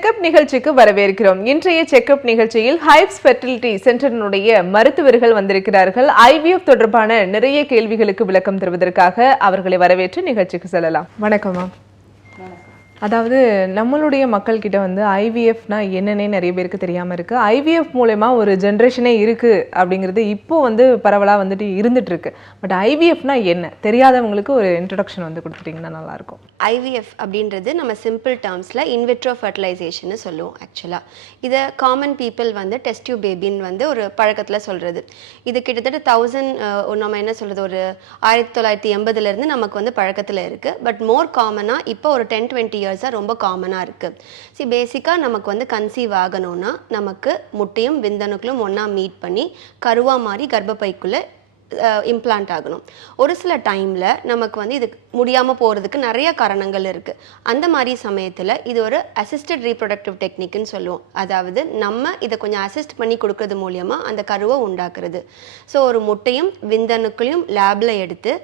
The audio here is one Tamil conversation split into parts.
செக்கப் நிகழ்ச்சிக்கு வரவேற்கிறோம். இன்றைய செக்கப் நிகழ்ச்சியில் ஹைப்ஸ் ஃபெர்டிலிட்டி சென்டரினுடைய மருத்துவர்கள் வந்திருக்கிறார்கள். ஐவிஎஃப் தொடர்பான நிறைய கேள்விகளுக்கு விளக்கம் தருவதற்காக அவர்களை வரவேற்று நிகழ்ச்சிக்கு செல்லலாம். வணக்கம் மேம். அதாவது நம்மளுடைய மக்கள்கிட்ட வந்து ஐவிஎஃப்னா என்னன்னே நிறைய பேருக்கு தெரியாமல் இருக்குது ஐவிஎஃப் மூலயமா ஒரு ஜென்ரேஷனே இருக்குது அப்படிங்கிறது இப்போ வந்து பரவலாக வந்துட்டு இருந்துகிட்ருக்கு பட் ஐவிஎஃப்னா என்ன? தெரியாதவங்களுக்கு ஒரு இன்ட்ரடக்ஷன் வந்து கொடுத்துட்டீங்கன்னா நல்லாயிருக்கும். ஐவிஎஃப் அப்படின்றது நம்ம சிம்பிள் டேர்ம்ஸில் இன்விட்ரோ ஃபர்டிலைசேஷன் சொல்லுவோம் ஆக்சுவலாக இதை காமன் பீப்புள் வந்து டெஸ்ட் பேபின்னு வந்து ஒரு பழக்கத்தில் சொல்கிறது இது கிட்டத்தட்ட தௌசண்ட் நம்ம என்ன சொல்கிறது ஒரு ஆயிரத்தி தொள்ளாயிரத்தி எண்பதுலேருந்து நமக்கு வந்து பழக்கத்தில் இருக்குது பட் மோர் காமனாக இப்போ ஒரு டென் டுவெண்ட்டி இயர்ஸாக ரொம்ப காமனாக இருக்குது சி பேசிக்காக நமக்கு வந்து கன்சீவ் ஆகணும்னா நமக்கு முட்டையும் விந்தணுக்களும் ஒன்றா மீட் பண்ணி கருவா மாதிரி கர்ப்பப்பைக்குள்ளே இம்ப்ளான்ட் ஆகணும். ஒரு சில டைமில் நமக்கு வந்து இது முடியாமல் போகிறதுக்கு நிறைய காரணங்கள் இருக்குது அந்த மாதிரி சமயத்தில் இது ஒரு அசிஸ்டட் ரீப்ரொடக்டிவ் டெக்னிக்னு சொல்லுவோம். அதாவது நம்ம இதை கொஞ்சம் அசிஸ்ட் பண்ணி கொடுக்கறது மூலியமாக அந்த கருவை உண்டாக்குறது. ஸோ ஒரு முட்டையும் விந்தணுக்களையும் லேபில் எடுத்து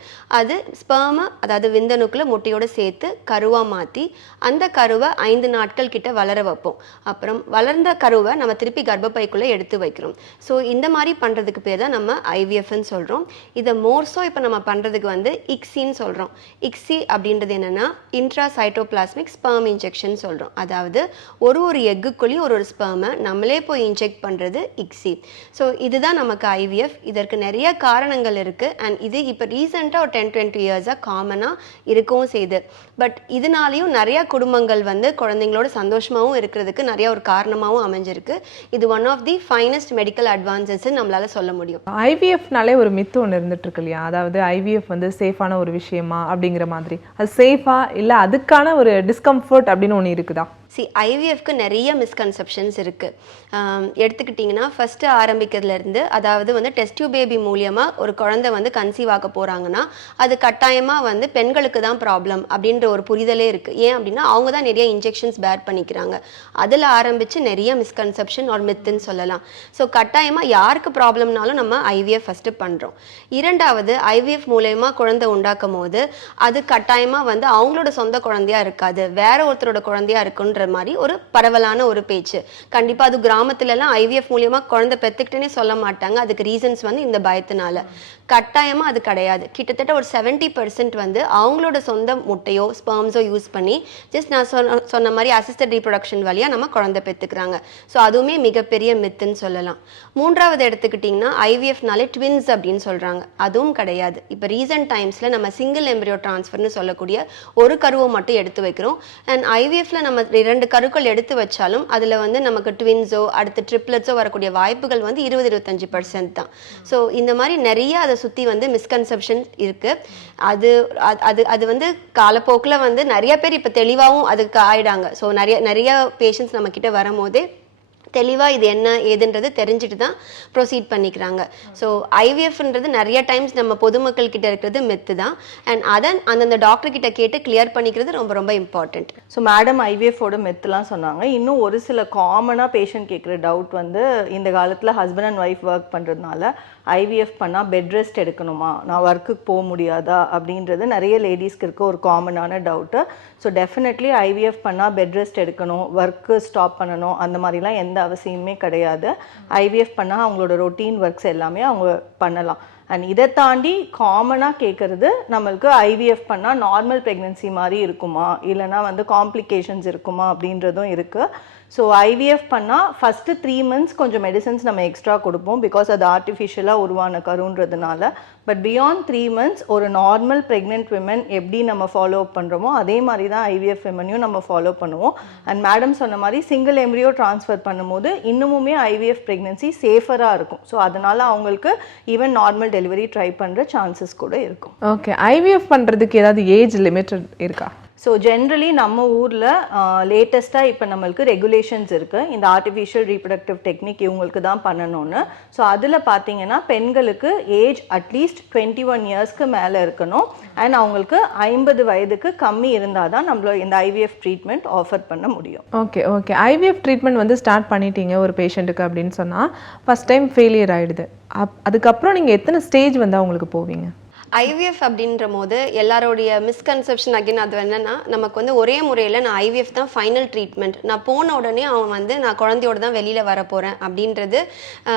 அது ஸ்பெர்மை அதாவது விந்தணுக்களை முட்டையோடு சேர்த்து கருவாக மாற்றி அந்த கருவை ஐந்து நாட்கள் கிட்ட வளர வைப்போம். அப்புறம் வளர்ந்த கருவை நம்ம திருப்பி கர்ப்பப்பைக்குள்ளே எடுத்து வைக்கிறோம். ஸோ இந்த மாதிரி பண்ணுறதுக்கு பேர் தான் நம்ம ஐவிஎஃப்னு சொல்கிறோம் இதை மோர்ஸோ இப்போ நம்ம பண்ணுறதுக்கு வந்து இக்ஸின்னு சொல்கிறோம் இக்ஸி அப்படின்றது என்னென்னா இன்ட்ரா சைட்டோபிளாஸ்மிக் ஸ்பெர்ம் இன்ஜெக்ஷன் சொல்கிறோம் அதாவது ஒரு ஒரு எக்குக்குள்ளேயும் ஒரு ஒரு ஸ்பெர்மை நம்மளே போய் இன்ஜெக்ட் பண்ணுறது இக்ஸி ஸோ இதுதான் நமக்கு ஐவிஎஃப் இதற்கு நிறைய காரணங்கள் இருக்குது அண்ட் இது இப்போ ரீசெண்டாக ஒரு டென் டுவெண்ட்டி இயர்ஸாக காமனாக இருக்கவும் செய்யுது பட் இதனாலையும் நிறைய குடும்பங்கள் வந்து குழந்தைங்களோட சந்தோஷமாகவும் இருக்கிறதுக்கு நிறைய ஒரு காரணமாகவும் அமைஞ்சிருக்கு. இது one of the finest medical advances நம்மளால சொல்ல முடியும். ஐவிஎஃப்னாலே ஒரு மித்து ஒன்று இருந்துட்டு இருக்கு இல்லையா அதாவது ஐவிஎஃப் வந்து சேஃபான ஒரு விஷயமா அப்படிங்கிற மாதிரி. அது சேஃபா இல்லை அதுக்கான ஒரு டிஸ்கம்ஃபர்ட் அப்படின்னு ஒன்று இருக்குதா? சி ஐவிஎஃப்க்கு நிறைய மிஸ்கன்செப்ஷன்ஸ் இருக்குது எடுத்துக்கிட்டிங்கன்னா ஃபஸ்ட்டு ஆரம்பிக்கிறதுலேருந்து அதாவது வந்து டெஸ்ட் டியூப் பேபி மூலியமாக ஒரு குழந்தை வந்து கன்சீவ் ஆக போகிறாங்கன்னா அது கட்டாயமாக வந்து பெண்களுக்கு தான் ப்ராப்ளம் அப்படின்ற ஒரு புரிதலே இருக்குது ஏன் அப்படின்னா அவங்க தான் நிறைய இன்ஜெக்ஷன்ஸ் பேர் பண்ணிக்கிறாங்க. அதில் ஆரம்பித்து நிறைய மிஸ்கன்செப்ஷன் ஒரு மித்துன்னு சொல்லலாம். ஸோ கட்டாயமாக யாருக்கு ப்ராப்ளம்னாலும் நம்ம ஐவிஎஃப் ஃபஸ்ட்டு பண்ணுறோம் இரண்டாவது ஐவிஎஃப் மூலயமா குழந்தை உண்டாக்கும் போது அது கட்டாயமாக வந்து அவங்களோட சொந்த குழந்தையா இருக்காது. வேற ஒருத்தரோட குழந்தையா இருக்குன்ற மாதிரி ஒரு பரவலான ஒரு பேச்சு. கண்டிப்பா அது கிராமத்துல எல்லாம் ஐவிஎஃப் மூலியமா குழந்தை பெற்றுக்கிட்டேனே சொல்ல மாட்டாங்க. அதுக்கு ரீசன்ஸ் வந்து இந்த பயத்தினால. கட்டாயமாக அது கிடையாது. கிட்டத்தட்ட ஒரு செவன்ட்டி பர்சன்ட் வந்து அவங்களோட சொந்த முட்டையோ ஸ்பெர்ம்ஸோ யூஸ் பண்ணி ஜஸ்ட் நான் சொன்ன சொன்ன மாதிரி அசிஸ்டட் ரீப்ரொடக்ஷன் வழியாக நம்ம குழந்தை பெற்றுக்கிறாங்க ஸோ அதுவுமே மிகப்பெரிய மித்துன்னு சொல்லலாம். மூன்றாவது எடுத்துக்கிட்டிங்கன்னா ஐவிஎஃப்னாலே ட்வின்ஸ் அப்படின்னு சொல்கிறாங்க அதுவும் கிடையாது. இப்போ ரீசன்ட் டைம்ஸில் நம்ம சிங்கிள் எம்பரியோ டிரான்ஸ்ஃபர்னு சொல்லக்கூடிய ஒரு கருவை மட்டும் எடுத்து வைக்கிறோம். அண்ட் ஐவிஎஃப்ல நம்ம இரண்டு கருக்கள் எடுத்து வச்சாலும் அதில் வந்து நமக்கு ட்வின்ஸோ அடுத்து ட்ரிப்ளட்ஸோ வரக்கூடிய வாய்ப்புகள் வந்து இருபது இருபத்தஞ்சு பர்சன்ட் தான். ஸோ இந்த மாதிரி நிறைய அதை சுற்றி வந்து மிஸ்கன்செப்ஷன் இருக்குது அது அது- அது அது வந்து காலப்போக்கில் வந்து நிறைய பேர் இப்போ தெளிவாகவும் அதுக்கு ஆயிடாங்க. ஸோ நிறைய நிறைய பேஷண்ட்ஸ் நம்ம கிட்ட வரும்போதே தெளிவாக இது என்ன ஏதுன்றது தெரிஞ்சுட்டு தான் ப்ரொசீட் பண்ணிக்கிறாங்க. ஸோ ஐவிஎஃப்ன்றது நிறைய டைம்ஸ் நம்ம பொதுமக்கள் கிட்ட இருக்கிறது மெத்து தான். அண்ட் அதை அந்தந்த டாக்டர் கிட்ட கேட்டு கிளியர் பண்ணிக்கிறது ரொம்ப ரொம்ப இம்பார்ட்டண்ட் ஸோ மேடம் ஐவிஎஃபோட மெத்துலாம் சொன்னாங்க. இன்னும் ஒரு சில காமனாக பேஷண்ட் கேட்குற டவுட் வந்து இந்த காலத்தில் ஹஸ்பண்ட் அண்ட் ஒய்ஃப் ஒர்க் பண்ணுறதுனால ஐவிஎஃப் பண்ணால் பெட் ரெஸ்ட் எடுக்கணுமா? நான் ஒர்க்குக்கு போக முடியாதா? அப்படின்றது நிறைய லேடிஸ்க்கு இருக்க ஒரு காமனான டவுட்டு ஸோ டெஃபினெட்லி ஐவிஎஃப் பண்ணால் பெட் ரெஸ்ட் எடுக்கணும் ஒர்க்கு ஸ்டாப் பண்ணணும் அந்த மாதிரிலாம் எந்த அவசியமே கிடையாது. ஐவிஎஃப் பண்ணால் அவங்களோட ரொட்டீன் ஒர்க்ஸ் எல்லாமே அவங்க பண்ணலாம். அண்ட் இதை தாண்டி காமனாக கேட்குறது நம்மளுக்கு ஐவிஎஃப் பண்ணால் நார்மல் ப்ரெக்னென்சி மாதிரி இருக்குமா? இல்லைனா வந்து காம்ப்ளிகேஷன்ஸ் இருக்குமா? அப்படின்றதும் இருக்குது ஸோ ஐவிஎஃப் பண்ணால் ஃபஸ்ட்டு த்ரீ மந்த்ஸ் கொஞ்சம் மெடிசன்ஸ் நம்ம எக்ஸ்ட்ரா கொடுப்போம் பிகாஸ் அது ஆர்டிஃபிஷியலாக உருவான கருன்றதுனால பட் பியாண்ட் த்ரீ மந்த்ஸ் ஒரு நார்மல் ப்ரெக்னென்ட் விமன் எப்படி நம்ம ஃபாலோ அப் பண்ணுறோமோ அதே மாதிரி தான் ஐவிஎஃப் விமனையும் நம்ம ஃபாலோ பண்ணுவோம். அண்ட் மேடம் சொன்ன மாதிரி சிங்கிள் எம்ரியோ ட்ரான்ஸ்ஃபர் பண்ணும்போது இன்னமுமே ஐவிஎஃப் ப்ரெக்னென்சி சேஃபராக இருக்கும். ஸோ அதனால் அவங்களுக்கு ஈவன் நார்மல் டெலிவரி ட்ரை பண்ணுற சான்சஸ் கூட இருக்கும். ஓகே ஐவிஎஃப் பண்ணுறதுக்கு ஏதாவது ஏஜ் லிமிட்டட் இருக்கா? ஸோ ஜென்ரலி நம்ம ஊரில் லேட்டஸ்ட்டாக இப்போ நம்மளுக்கு ரெகுலேஷன்ஸ் இருக்குது இந்த ஆர்டிஃபிஷியல் ரீப்ரடக்டிவ் டெக்னிக் இவங்களுக்கு தான் பண்ணணும்னு. ஸோ அதில் பார்த்தீங்கன்னா பெண்களுக்கு ஏஜ் அட்லீஸ்ட் டுவெண்ட்டி ஒன் இயர்ஸ்க்கு மேலே இருக்கணும். அண்ட் அவங்களுக்கு ஐம்பது வயதுக்கு கம்மி இருந்தால் தான் நம்மள இந்த ஐவிஎஃப் ட்ரீட்மெண்ட் ஆஃபர் பண்ண முடியும். ஓகே ஓகே ஐவிஎஃப் ட்ரீட்மெண்ட் வந்து ஸ்டார்ட் பண்ணிட்டீங்க ஒரு பேஷண்ட்டுக்கு அப்படின்னு சொன்னால் ஃபஸ்ட் டைம் ஃபெயிலியர் ஆகிடுது அப் அதுக்கப்புறம் நீங்கள் எத்தனை ஸ்டேஜ் வந்து அவங்களுக்கு போவீங்க? ஐவிஎஃப் அப்படின்ற போது எல்லாருடைய மிஸ்கன்செப்ஷன் அகைன் அது என்னன்னா நமக்கு வந்து ஒரே முறையில் நான் ஐவிஎஃப் தான் ஃபைனல் ட்ரீட்மெண்ட் நான் போன உடனே அவன் வந்து நான் குழந்தையோட தான் வெளியில் வர போகிறேன் அப்படின்றது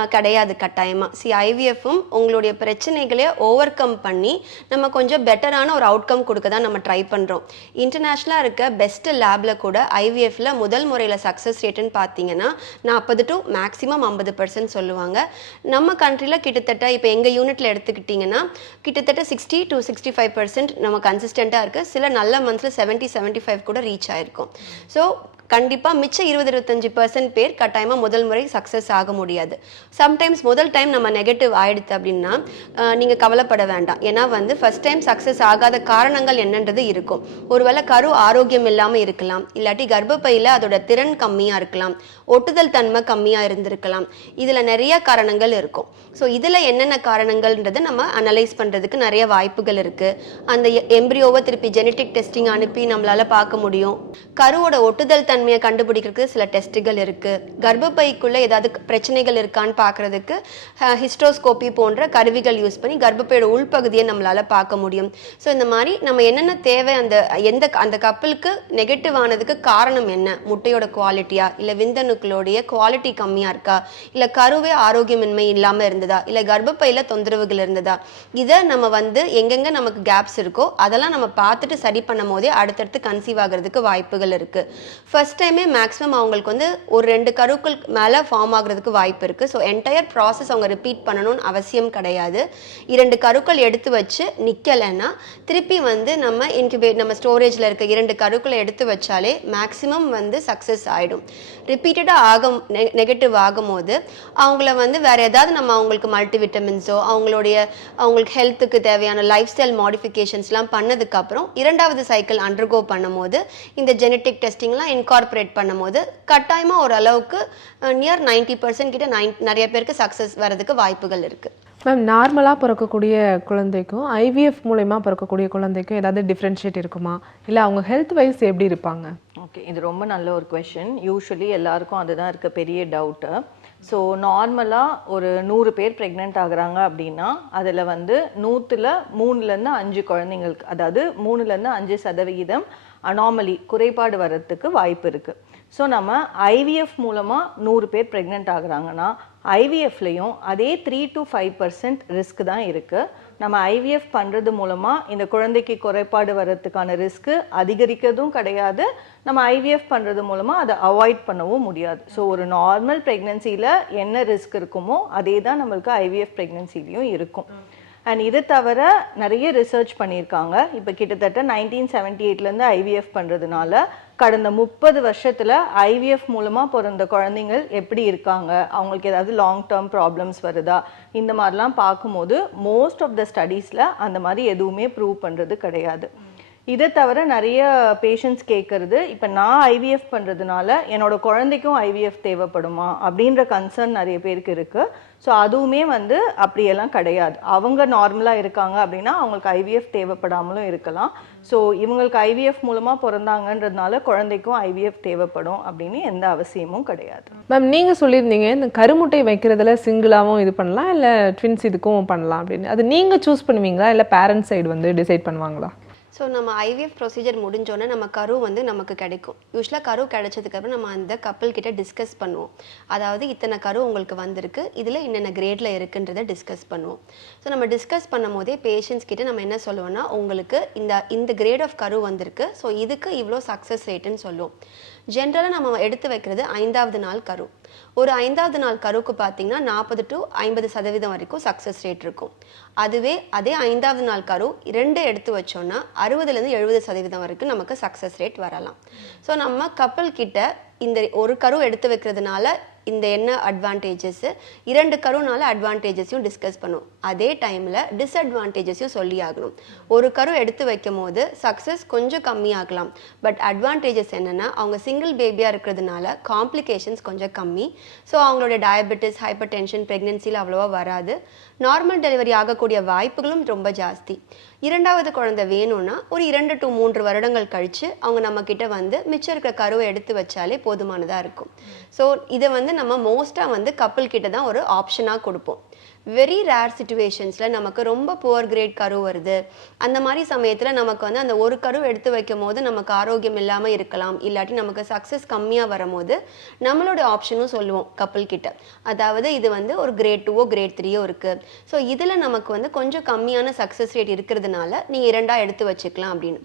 கிடையாது கட்டாயமாக சி ஐவிஎஃப்பும் உங்களுடைய பிரச்சனைகளை ஓவர் கம் பண்ணி நம்ம கொஞ்சம் பெட்டரான ஒரு அவுட்கம் கொடுக்க தான் நம்ம ட்ரை பண்ணுறோம் இன்டர்நேஷ்னலாக இருக்க பெஸ்ட் லேபில் கூட ஐவிஎஃப்பில் முதல் முறையில் சக்ஸஸ் ரேட்டுன்னு பார்த்தீங்கன்னா நாற்பது டு மேக்ஸிமம் ஐம்பது பர்சன்ட் சொல்லுவாங்க. நம்ம கண்ட்ரியில் கிட்டத்தட்ட இப்போ எங்கள் யூனிட்டில் எடுத்துக்கிட்டிங்கன்னா கிட்டத்தட்ட sixty to sixty five percent நம்ம கன்சிஸ்டண்ட்டாக இருக்குது சில நல்ல மந்த்ஸில் செவன்ட்டி செவன்ட்டி ஃபைவ் கூட ரீச் ஆயிருக்கும். ஸோ கண்டிப்பாக மிச்சம் இருபது இருபத்தஞ்சு பர்சன்ட் பேர் கட்டாயமாக முதல் முறை சக்ஸஸ் ஆக முடியாது. சம்டைம்ஸ் முதல் டைம் நம்ம நெகட்டிவ் ஆயிடுது அப்படின்னா நீங்கள் கவலைப்பட வேண்டாம். ஏன்னா வந்து ஃபர்ஸ்ட் டைம் சக்ஸஸ் ஆகாத காரணங்கள் என்னன்றது இருக்கும். ஒருவேளை கரு ஆரோக்கியம் இல்லாமல் இருக்கலாம். இல்லாட்டி கர்ப்பப்பையில் அதோட திறன் கம்மியாக இருக்கலாம். ஒட்டுதல் தன்மை கம்மியாக இருந்திருக்கலாம். இதில் நிறைய காரணங்கள் இருக்கும். ஸோ இதில் என்னென்ன காரணங்கள்ன்றது நம்ம அனலைஸ் பண்ணுறதுக்கு நிறைய வாய்ப்புகள் இருக்குது அந்த எம்ப்ரியோவை திருப்பி ஜெனட்டிக் டெஸ்டிங் அனுப்பி நம்மளால் பார்க்க முடியும். கருவோட ஒட்டுதல் தன்மையை கண்டுபிடிக்கிறதுக்கு சில டெஸ்ட்டுகள் இருக்குது கர்ப்பப்பைக்குள்ளே ஏதாவது பிரச்சனைகள் இருக்கான்னு பார்க்குறதுக்கு ஹிஸ்ட்ரோஸ்கோப்பி போன்ற கருவிகள் யூஸ் பண்ணி கர்ப்பப்பையோட உள்பகுதியை நம்மளால் பார்க்க முடியும். ஸோ இந்த மாதிரி நம்ம என்னென்ன தேவை அந்த எந்த அந்த கப்பலுக்கு நெகட்டிவ் ஆனதுக்கு காரணம் என்ன? முட்டையோட குவாலிட்டியா இல்லை விந்தணுக்களுடைய குவாலிட்டி கம்மியாக இருக்கா? இல்லை கருவே ஆரோக்கியமின்மை இல்லாமல் இருந்ததா? இல்லை கர்ப்பப்பையில் தொந்தரவுகள் இருந்ததா? இதை நம்ம வந்து எங்கெங்கே நமக்கு கேப்ஸ் இருக்கோ அதெல்லாம் நம்ம பார்த்துட்டு சரி பண்ணும் போதே அடுத்தடுத்து கன்சீவ் ஆகிறதுக்கு வாய்ப்புகள் இருக்குது ஃபர்ஸ்ட் டைமே மேக்ஸிமம் அவங்களுக்கு வந்து ஒரு ரெண்டு கருக்கள் மேலே ஃபார்ம் ஆகுறதுக்கு வாய்ப்பு இருக்குது ஸோ என்டையர் ப்ராசஸ் அவங்க ரிப்பீட் பண்ணணும்னு அவசியம் கிடையாது. இரண்டு கருக்கள் எடுத்து வச்சு நிற்கலைன்னா திருப்பி வந்து நம்ம இன்குபேட் நம்ம ஸ்டோரேஜில் இருக்க இரண்டு கருக்களை எடுத்து வச்சாலே மேக்ஸிமம் வந்து சக்ஸஸ் ஆகிடும் ரிப்பீட்டடாக ஆகும் நெகட்டிவ் ஆகும்போது அவங்கள வந்து வேற ஏதாவது நம்ம அவங்களுக்கு மல்டி விட்டமின்ஸோ அவங்களுடைய அவங்களுக்கு ஹெல்த்துக்கு தேவையான லைஃப் ஸ்டைல் மாடிஃபிகேஷன்ஸ்லாம் பண்ணதுக்கப்புறம் இரண்டாவது சைக்கிள் அண்டர்கோ பண்ணும்போது இந்த ஜெனட்டிக் டெஸ்டிங்லாம் இன்கார்பரேட் பண்ணும்போது கட்டாயமாக ஓரளவுக்கு நியர் நைன்டி பர்சன்ட் கிட்ட நைன் நிறைய பேருக்கு சக்ஸஸ் வரதுக்கு வாய்ப்புகள் இருக்குது மேம் நார்மலாக பிறக்கக்கூடிய குழந்தைக்கும் ஐவிஎஃப் மூலயமா பிறக்கக்கூடிய குழந்தைக்கும் ஏதாவது டிஃப்ரென்ஷியேட் இருக்குமா? இல்லை அவங்க ஹெல்த் வைஸ் எப்படி இருப்பாங்க? ஓகே இது ரொம்ப நல்ல ஒரு கொஷின் யூஸ்வலி எல்லாருக்கும் அதுதான் இருக்க பெரிய டவுட்டு ஸோ நார்மலாக ஒரு நூறு பேர் ப்ரெக்னென்ட் ஆகுறாங்க அப்படின்னா அதில் வந்து நூற்றில் மூணுலேருந்து அஞ்சு குழந்தைங்களுக்கு அதாவது மூணுலேருந்து அஞ்சு சதவிகிதம் அனாமலி குறைபாடு வர்றதுக்கு வாய்ப்பு இருக்குது ஸோ நம்ம ஐவிஎஃப் மூலமாக நூறு பேர் ப்ரெக்னென்ட் ஆகுறாங்கன்னா ஐவிஎஃப்லேயும் அதே three to five percent risk தான் இருக்குது நம்ம ஐவிஎஃப் பண்ணுறது மூலமாக இந்த குழந்தைக்கு குறைபாடு வர்றதுக்கான ரிஸ்க்கு அதிகரிக்கிறதும் கிடையாது. நம்ம ஐவிஎஃப் பண்ணுறது மூலமாக அதை அவாய்ட் பண்ணவும் முடியாது. ஸோ ஒரு நார்மல் ப்ரெக்னென்சியில் என்ன ரிஸ்க் இருக்குமோ அதே தான் நம்மளுக்கு ஐவிஎஃப் ப்ரெக்னென்சிலையும் இருக்கும். அண்ட் இது தவிர நிறைய ரிசர்ச் பண்ணியிருக்காங்க. இப்போ கிட்டத்தட்ட நைன்டீன் செவன்டி எயிட்லேருந்து ஐவிஎஃப் பண்ணுறதுனால கடந்த முப்பது வருஷத்தில் ஐவிஎஃப் மூலமாக பிறந்த குழந்தைங்கள் எப்படி இருக்காங்க? அவங்களுக்கு ஏதாவது லாங் டேர்ம் ப்ராப்ளம்ஸ் வருதா? இந்த மாதிரிலாம் பார்க்கும்போது மோஸ்ட் ஆஃப் த ஸ்டடீஸில் அந்த மாதிரி எதுவுமே ப்ரூவ் பண்ணுறது கிடையாது. இதை தவிர நிறைய பேஷண்ட்ஸ் கேட்குறது இப்போ நான் ஐவிஎஃப் பண்ணுறதுனால என்னோட குழந்தைக்கும் ஐவிஎஃப் தேவைப்படுமா அப்படின்ற கன்சர்ன் நிறைய பேருக்கு இருக்குது ஸோ அதுவுமே வந்து அப்படியெல்லாம் கிடையாது. அவங்க நார்மலாக இருக்காங்க அப்படின்னா அவங்களுக்கு ஐவிஎஃப் தேவைப்படாமலும் இருக்கலாம். ஸோ இவங்களுக்கு ஐவிஎஃப் மூலமாக பிறந்தாங்கன்றதுனால குழந்தைக்கும் ஐவிஎஃப் தேவைப்படும் அப்படின்னு எந்த அவசியமும் கிடையாது. மேம் நீங்கள் சொல்லியிருந்தீங்க இந்த கருமுட்டை வைக்கிறதுல சிங்கிளாகவும் இது பண்ணலாம் இல்லை ட்வின்ஸ் இதுக்கும் பண்ணலாம் அப்படின்னு. அது நீங்கள் சூஸ் பண்ணுவீங்களா இல்லை பேரண்ட்ஸ் சைடு வந்து டிசைட் பண்ணுவாங்களா? ஸோ நம்ம ஐவிஎஃப் ப்ரொசீஜர் முடிஞ்சோன்னே நம்ம கரு வந்து நமக்கு கிடைக்கும். யூஸ்வலாக கரு கிடைச்சதுக்கப்புறம் நம்ம அந்த கப்பல் கிட்ட டிஸ்கஸ் பண்ணுவோம். அதாவது இத்தனை கரு உங்களுக்கு வந்திருக்கு. இதில் என்னென்ன கிரேடில் இருக்குன்றதை டிஸ்கஸ் பண்ணுவோம். ஸோ நம்ம டிஸ்கஸ் பண்ணும் போதே பேஷண்ட்ஸ் கிட்ட நம்ம என்ன சொல்லுவோம்னா உங்களுக்கு இந்த இந்த கிரேட் ஆஃப் கரு வந்திருக்கு. ஸோ இதுக்கு இவ்வளோ சக்ஸஸ் ரேட்டுன்னு சொல்லுவோம். ஜென்ரலாக நம்ம எடுத்து வைக்கிறது ஐந்தாவது நாள் கரு. ஒரு ஐந்தாவது நாள் கருவுக்கு பார்த்தீங்கன்னா நாற்பது டு ஐம்பது சதவீதம் வரைக்கும் சக்ஸஸ் ரேட் இருக்கும். அதுவே அதே ஐந்தாவது நாள் கரு இரண்டு எடுத்து வச்சோம்னா அறுபதுலேருந்து எழுபது சதவீதம் வரைக்கும் நமக்கு சக்ஸஸ் ரேட் வரலாம். ஸோ நம்ம கப்பல் கிட்ட இந்த ஒரு கரு எடுத்து வைக்கிறதுனால இந்த என்ன அட்வான்டேஜஸ் இரண்டு கருனால அட்வான்டேஜஸையும் டிஸ்கஸ் பண்ணும். அதே டைமில் டிஸ்அட்வான்டேஜஸையும் சொல்லி ஆகணும். ஒரு கரு எடுத்து வைக்கும் போது சக்ஸஸ் கொஞ்சம் கம்மியாகலாம். பட் அட்வான்டேஜஸ் என்னென்னா அவங்க சிங்கிள் பேபியாக இருக்கிறதுனால காம்ப்ளிகேஷன்ஸ் கொஞ்சம் கம்மி. ஸோ அவங்களோட டயபெட்டிஸ் ஹைப்பர் டென்ஷன் ப்ரெக்னென்சியில் அவ்வளோவா வராது. நார்மல் டெலிவரி ஆகக்கூடிய வாய்ப்புகளும் ரொம்ப ஜாஸ்தி. இரண்டாவது குழந்தை வேணும்னா ஒரு இரண்டு டு மூன்று வருடங்கள் கழித்து அவங்க நம்மக்கிட்ட வந்து மிச்சம் இருக்கிற கருவை எடுத்து வச்சாலே போதுமானதாக இருக்கும். ஸோ இதை வந்து நம்ம மோஸ்ட்டாக வந்து கப்பல் கிட்ட தான் ஒரு ஆப்ஷனாக கொடுப்போம். வெரி ரேர் சுச்சுவேஷன்ஸில் நமக்கு ரொம்ப புவர் கிரேட் கரு வருது. அந்த மாதிரி சமயத்தில் நமக்கு வந்து அந்த ஒரு கரு எடுத்து வைக்கும் போது நமக்கு ஆரோக்கியம் இல்லாமல் இருக்கலாம். இல்லாட்டி நமக்கு சக்ஸஸ் கம்மியாக வரும்போது நம்மளோட ஆப்ஷனும் சொல்லுவோம் கப்பல் கிட்ட. அதாவது இது வந்து ஒரு கிரேட் டூவோ கிரேட் த்ரீயோ இருக்குது ஸோ இதில் நமக்கு வந்து கொஞ்சம் கம்மியான சக்ஸஸ் ரேட் இருக்கிறதுனால நீங்கள் இரண்டாக எடுத்து வச்சுக்கலாம் அப்படின்னு.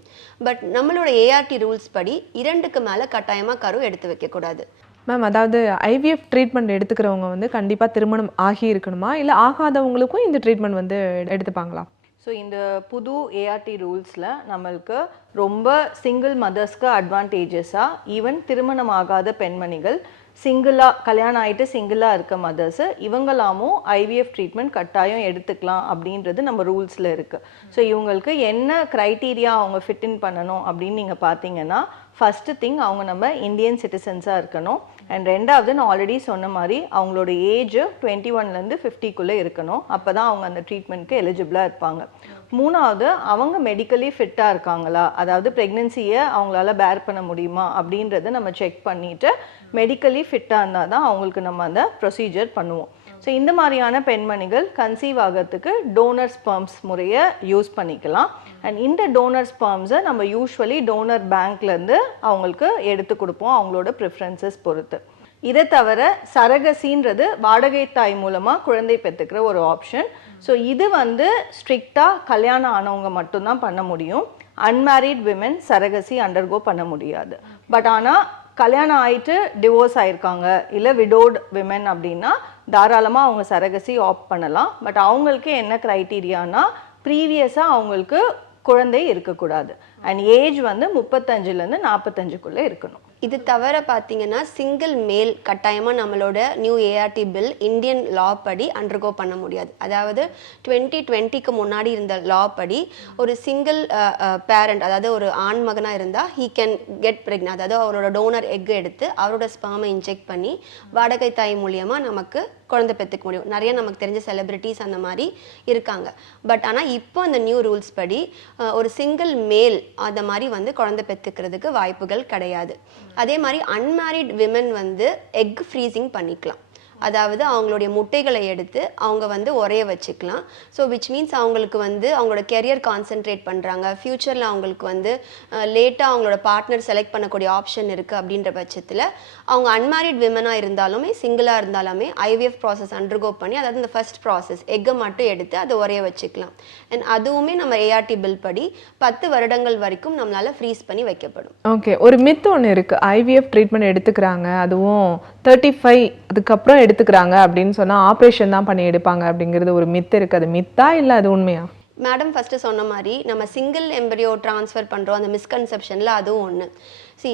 பட் நம்மளோட ஏஆர்டி ரூல்ஸ் படி இரண்டுக்கு மேலே கட்டாயமாக கரு எடுத்து வைக்கக்கூடாது. மேம் அதாவது ஐவிஎஃப் ட்ரீட்மெண்ட் எடுத்துக்கிறவங்க வந்து கண்டிப்பாக திருமணம் ஆகி இருக்கணுமா? இல்லை ஆகாதவங்களுக்கும் இந்த ட்ரீட்மெண்ட் வந்து எடுத்துப்பாங்களா? ஸோ இந்த புது ஏஆர்டி ரூல்ஸில் நம்மளுக்கு ரொம்ப சிங்கிள் மதர்ஸ்க்கு அட்வான்டேஜஸாக ஈவன் திருமணம் ஆகாத பெண்மணிகள் சிங்கிளாக கல்யாணம் ஆகிட்டு சிங்கிளாக இருக்க மதர்ஸு இவங்களாமும் ஐவிஎஃப் ட்ரீட்மெண்ட் கட்டாயம் எடுத்துக்கலாம் அப்படின்றது நம்ம ரூல்ஸில் இருக்குது ஸோ இவங்களுக்கு என்ன க்ரைட்டீரியா அவங்க ஃபிட் இன் பண்ணணும் அப்படின்னு நீங்கள் பார்த்தீங்கன்னா ஃபஸ்ட்டு திங் அவங்க நம்ம இந்தியன் சிட்டிசன்ஸாக இருக்கணும். அண்ட் ரெண்டாவது நான் ஆல்ரெடி சொன்ன மாதிரி அவங்களோட ஏஜ் டுவெண்ட்டி ஒன்லேருந்து ஃபிஃப்டிக்குள்ளே இருக்கணும். அப்போ தான் அவங்க அந்த ட்ரீட்மெண்ட்க்கு எலிஜிபிளாக இருப்பாங்க. மூணாவது அவங்க மெடிக்கலி ஃபிட்டாக இருக்காங்களா? அதாவது ப்ரெக்னென்சியை அவங்களால பேர் பண்ண முடியுமா? அப்படின்றத நம்ம செக் பண்ணிவிட்டு மெடிக்கலி ஃபிட்டாக இருந்தால் தான் அவங்களுக்கு நம்ம அந்த ப்ரொசீஜர் பண்ணுவோம். ஸோ இந்த மாதிரியான பெண்மணிகள் கன்சீவ் ஆகிறதுக்கு டோனர் ஸ்பெர்ம்ஸ் முறையை யூஸ் பண்ணிக்கலாம். அண்ட் இந்த டோனர் ஸ்பெர்ம்ஸை நம்ம யூஸ்வலி டோனர் பேங்க்லேருந்து அவங்களுக்கு எடுத்து கொடுப்போம் அவங்களோட ப்ரிஃபரன்சஸ் பொறுத்து. இதை தவிர சரகசின்றது வாடகை தாய் மூலமாக குழந்தை பெற்றுக்கிற ஒரு ஆப்ஷன் ஸோ இது வந்து ஸ்ட்ரிக்டாக கல்யாணம் ஆனவங்க மட்டும்தான் பண்ண முடியும். அன்மேரிட் விமென் சரகசி அண்டர்கோ பண்ண முடியாது. பட் ஆனால் கல்யாணம் ஆயிட்டு டிவோர்ஸ் ஆயிருக்காங்க இல்லை விடோட் விமென் அப்படின்னா தாராளமாக அவங்க சரகசி ஆப்ட் பண்ணலாம். பட் அவங்களுக்கு என்ன க்ரைட்டீரியானா ப்ரீவியஸாக அவங்களுக்கு குழந்தை இருக்கக்கூடாது. அண்ட் ஏஜ் வந்து முப்பத்தஞ்சுலேருந்து நாற்பத்தஞ்சுக்குள்ளே இருக்கணும். இது தவிர பார்த்தீங்கன்னா சிங்கிள் மேல் கட்டாயமாக நம்மளோட new ART bill Indian law படி அண்டர்கோ பண்ண முடியாது. அதாவது டுவெண்ட்டி டுவெண்ட்டிக்கு முன்னாடி இருந்த லா படி ஒரு சிங்கிள் பேரண்ட் அதாவது ஒரு ஆண் மகனாக இருந்தால் ஹீ கேன் கெட் ப்ரெக்னட் அதாவது அவரோட டோனர் எக் எடுத்து அவரோட ஸ்பாமை இன்ஜெக்ட் பண்ணி வாடகை தாய் மூலியமாக நமக்கு குழந்தை பெற்றுக்க முடியும். நிறைய நமக்கு தெரிஞ்ச செலிபிரிட்டிஸ் அந்த மாதிரி இருக்காங்க. பட் ஆனால் இப்போ அந்த நியூ ரூல்ஸ் படி ஒரு சிங்கிள் மேல் அந்த மாதிரி வந்து குழந்தை பெற்றுக்கிறதுக்கு வாய்ப்புகள் கிடையாது. அதே மாதிரி அன்மேரிட் விமன் வந்து எக் ஃப்ரீசிங் பண்ணிக்கலாம். அதாவது அவங்களுடைய முட்டைகளை எடுத்து அவங்க வந்து உரைய வச்சுக்கலாம். ஸோ விச் மீன்ஸ் அவங்களுக்கு வந்து அவங்களோட கெரியர் கான்சென்ட்ரேட் பண்ணுறாங்க ஃப்யூச்சரில் அவங்களுக்கு வந்து லேட்டாக அவங்களோட பார்ட்னர் செலக்ட் பண்ணக்கூடிய ஆப்ஷன் இருக்குது அப்படின்ற பட்சத்தில் அவங்க அன்மேரிட் விமனாக இருந்தாலுமே சிங்கிளாக இருந்தாலுமே ஐவிஎஃப் ப்ராசஸ் அண்டர்கோ பண்ணி அதாவது இந்த ஃபர்ஸ்ட் ப்ராசஸ் எக்கை மட்டும் எடுத்து அதை உரைய வச்சுக்கலாம். அண்ட் அதுவுமே நம்ம ஏஆர்டி பில் படி பத்து வருடங்கள் வரைக்கும் நம்மளால் ஃப்ரீஸ் பண்ணி வைக்கப்படும். ஓகே ஒரு மித் ஒன்று இருக்குது ஐவிஎஃப் ட்ரீட்மெண்ட் எடுத்துக்கிறாங்க. அதுவும் தேர்ட்டி ஃபைவ் அதுக்கப்புறம் எடுத்து எடுத்துக்கிறாங்க அப்படின்னு சொன்னா ஆப்ரேஷன் தான் பண்ணி எடுப்பாங்க அப்படிங்கிறது ஒரு மித் இருக்கு. அது மித்தா இல்லை அது உண்மையா? மேடம் ஃபஸ்ட்டு சொன்ன மாதிரி நம்ம சிங்கிள் எம்பரியோ ட்ரான்ஸ்ஃபர் பண்ணுறோம் அந்த மிஸ்கன்செப்ஷனில் அதுவும் ஒன்று சி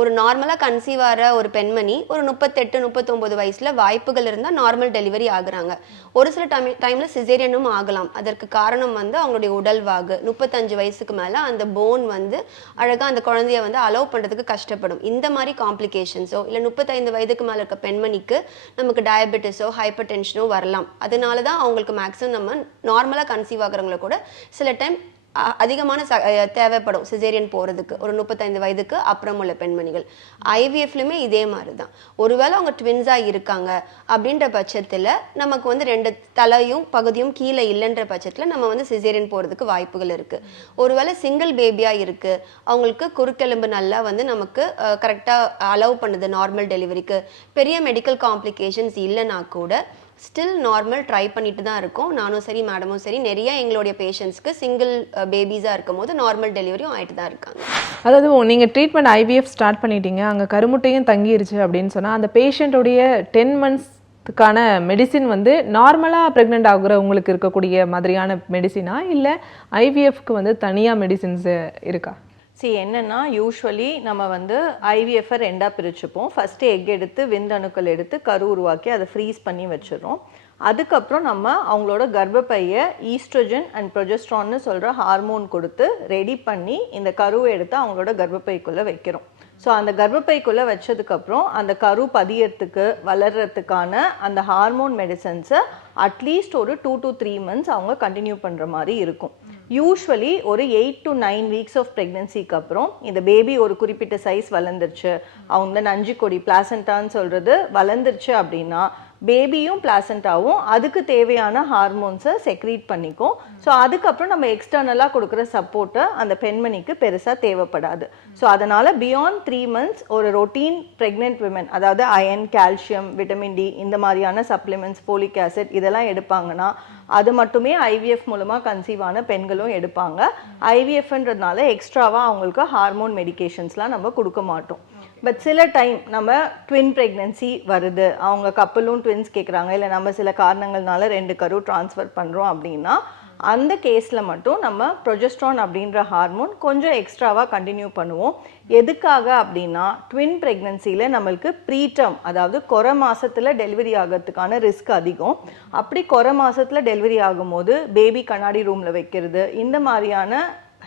ஒரு நார்மலாக கன்சீவ் ஆகிற ஒரு பெண்மணி ஒரு முப்பத்தெட்டு முப்பத்தொம்போது வயசில் வாய்ப்புகள் இருந்தால் நார்மல் டெலிவரி ஆகுறாங்க. ஒரு சில டைம் டைமில் சிசேரியனும் ஆகலாம். அதற்கு காரணம் வந்து அவங்களுடைய உடல்வாகு முப்பத்தஞ்சு வயசுக்கு மேலே அந்த போன் வந்து அழகாக அந்த குழந்தைய வந்து அலோவ் பண்ணுறதுக்கு கஷ்டப்படும். இந்த மாதிரி காம்ப்ளிகேஷன்ஸோ இல்லை முப்பத்தைந்து வயதுக்கு மேலே இருக்க பெண்மணிக்கு நமக்கு டயபெட்டிஸோ ஹைப்பர் டென்ஷனோ வரலாம். அதனால தான் அவங்களுக்கு மேக்ஸிமம் நம்ம நார்மலாக கன்சீவ் ஆகிறவங்கள கூட சில டைம் அதிகமான ச தேவைப்படும் சிசேரியன் போகிறதுக்கு ஒரு முப்பத்தைந்து வயதுக்கு அப்புறம் உள்ள பெண்மணிகள் ஐவிஎஃப்லையுமே இதே மாதிரி தான் ஒருவேளை அவங்க ட்வின்ஸாக இருக்காங்க அப்படின்ற பட்சத்தில் நமக்கு வந்து ரெண்டு தலையும் பகுதியும் கீழே இல்லைன்ற பட்சத்தில் நம்ம வந்து சிசேரியன் போகிறதுக்கு வாய்ப்புகள் இருக்குது ஒருவேளை சிங்கிள் பேபியாக இருக்குது அவங்களுக்கு குறுக்கெலும்பு நல்லா வந்து நமக்கு கரெக்டாக அலோவ் பண்ணுது நார்மல் டெலிவரிக்கு பெரிய மெடிக்கல் காம்ப்ளிகேஷன்ஸ் இல்லைனா கூட ஸ்டில் நார்மல் ட்ரை பண்ணிட்டு தான் இருக்கோம். நானும் சரி மேடமும் சரி நிறைய எங்களுடைய பேஷண்ட்ஸ்க்கு சிங்கிள் பேபிஸாக இருக்கும் போது நார்மல் டெலிவரியும் ஆகிட்டு தான் இருக்காங்க. அதாவது நீங்கள் ட்ரீட்மெண்ட் ஐவிஎஃப் ஸ்டார்ட் பண்ணிட்டீங்க அங்கே கருமுட்டையும் தங்கிருச்சு அப்படின்னு சொன்னால் அந்த பேஷண்ட்டுடைய டென் மந்த்ஸ்க்கான மெடிசின் வந்து நார்மலாக ப்ரெக்னென்ட் ஆகுறவங்களுக்கு இருக்கக்கூடிய மாதிரியான மெடிசினா இல்லை ஐவிஎஃப்க்கு வந்து தனியாக மெடிசின்ஸ் இருக்கா? சி என்னன்னா யூஸ்வலி நம்ம வந்து ஐவிஎஃப்ஐ ரெண்டாக பிரிச்சுப்போம். ஃபஸ்ட்டு எக் எடுத்து விந்தணுக்கள் எடுத்து கரு உருவாக்கி அதை ஃப்ரீஸ் பண்ணி வச்சிடுறோம். அதுக்கப்புறம் நம்ம அவங்களோட கர்ப்பப்பையை ஈஸ்ட்ரோஜன் அண்ட் ப்ரொஜெஸ்ட்ரான்னு சொல்கிற ஹார்மோன் கொடுத்து ரெடி பண்ணி இந்த கருவை எடுத்து அவங்களோட கர்ப்பப்பைக்குள்ளே வைக்கிறோம். ஸோ அந்த கர்ப்பப்பைக்குள்ளே வச்சதுக்கப்புறம் அந்த கரு பதியறதுக்கு வளர்கிறதுக்கான அந்த ஹார்மோன் மெடிசன்ஸை அட்லீஸ்ட் ஒரு டூ டு த்ரீ மந்த்ஸ் அவங்க கண்டினியூ பண்ணுற மாதிரி இருக்கும். யூஸ்வலி ஒரு eight to nine weeks of ப்ரெக்னென்சிக்கு அப்புறம் இந்த பேபி ஒரு குறிப்பிட்ட சைஸ் வளர்ந்துருச்சு. அவங்க நஞ்சு கொடி பிளாசண்டான்னு சொல்கிறது வளர்ந்துருச்சு அப்படின்னா பேபியும் பிளாசண்டாவும் அதுக்கு தேவையான ஹார்மோன்ஸை செக்ரீட் பண்ணிக்கும். ஸோ அதுக்கப்புறம் நம்ம எக்ஸ்டர்னலாக கொடுக்குற சப்போர்ட்டை அந்த பெண்மணிக்கு பெருசாக தேவைப்படாது. ஸோ அதனால் பியாண்ட் த்ரீ மந்த்ஸ் ஒரு ரொட்டீன் ப்ரெக்னென்ட் விமன் அதாவது அயன் கால்சியம் விட்டமின் டி இந்த மாதிரியான சப்ளிமெண்ட்ஸ் போலிக் ஆசிட் இதெல்லாம் எடுப்பாங்கன்னா அது மட்டுமே ஐவிஎஃப் மூலமாக கன்சீவ் ஆன பெண்களும் எடுப்பாங்க. ஐவிஎஃப்ன்றதுனால எக்ஸ்ட்ராவாக அவங்களுக்கு ஹார்மோன் மெடிகேஷன்ஸ்லாம் நம்ம கொடுக்க மாட்டோம். பட் சில டைம் நம்ம ட்வின் ப்ரெக்னென்சி வருது. அவங்க கப்பலும் ட்வின்ஸ் கேட்குறாங்க இல்லை நம்ம சில காரணங்கள்னால ரெண்டு கரு ட்ரான்ஸ்ஃபர் பண்ணுறோம் அப்படின்னா அந்த கேஸில் மட்டும் நம்ம ப்ரொஜெஸ்ட்ரான் அப்படின்ற ஹார்மோன் கொஞ்சம் எக்ஸ்ட்ராவாக கண்டினியூ பண்ணுவோம். எதுக்காக அப்படின்னா ட்வின் ப்ரெக்னென்சியில் நம்மளுக்கு ப்ரீடம் அதாவது கொர மாதத்தில் டெலிவரி ஆகிறதுக்கான ரிஸ்க் அதிகம். அப்படி கொரை மாதத்தில் டெலிவரி ஆகும்போது பேபி கண்ணாடி ரூமில் வைக்கிறது இந்த மாதிரியான